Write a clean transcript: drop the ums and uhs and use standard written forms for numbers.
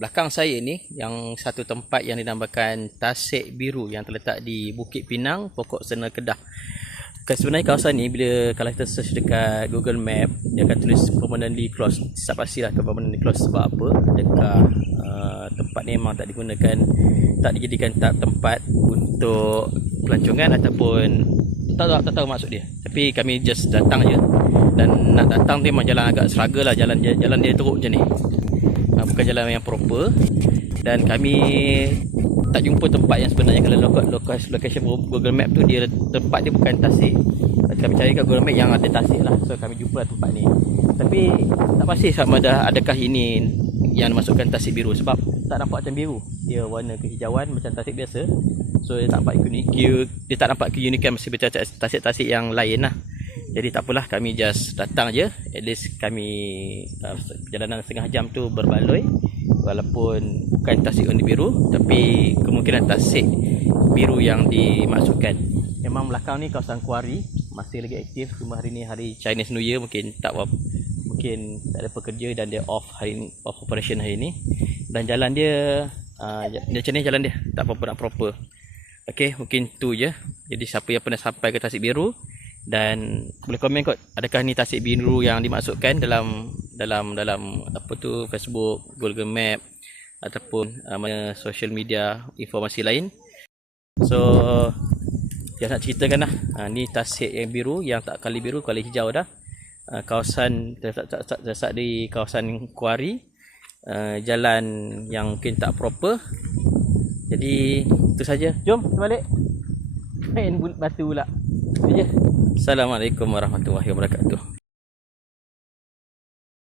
Belakang saya ni yang satu tempat yang dinamakan Tasik Biru yang terletak di Bukit Pinang, Pokok Sena, Kedah. Sebenarnya kawasan ni bila kalau kita search dekat Google Map, dia akan tulis permanently closed. Tak pastilah ke permanently closed sebab apa. Adakah tempat ni memang tak digunakan, tak dijadikan tempat untuk pelancongan ataupun tak tahu maksud dia. Tapi kami just datang je. Dan nak datang tu memang jalan agak struggle lah, jalan dia teruk je ni. Bukan jalan yang proper. Dan kami tak jumpa tempat yang sebenarnya. Kalau location Google Map tu, dia tempat dia bukan Tasik. Kami cari kat Google Map yang ada Tasik lah. So kami jumpa tempat ni. Tapi tak pasti sama adakah ini yang dimasukkan Tasik Biru. Sebab tak nampak macam biru. Dia warna kehijauan macam Tasik biasa. So dia tak nampak unik. Dia tak nampak keunikan masih macam Tasik-Tasik yang lain lah. Jadi tak apalah, kami just datang je. At least kami perjalanan setengah jam tu berbaloi. Walaupun bukan Tasik warna biru, tapi kemungkinan Tasik Biru yang dimaksudkan. Memang belakang ni kawasan kuari, masih lagi aktif. Cuma hari ni hari Chinese New Year, mungkin tak ada pekerja dan dia off operation hari ni. Dan jalan dia macam ni jalan dia, tak apa-apa nak proper. Okey, mungkin tu je. Jadi siapa yang pernah sampai ke Tasik Biru dan boleh komen kot, adakah ni Tasik Biru yang dimaksudkan dalam apa tu, Facebook, Google Map ataupun social media informasi lain. So dia nak ceritakan lah, ni Tasik yang biru, yang tak kali biru kali hijau dah. Kawasan terletak di kawasan kuari, jalan yang mungkin tak proper. Jadi itu saja. Jom kita balik. Main batu pula. Itu je. Assalamualaikum warahmatullahi wabarakatuh.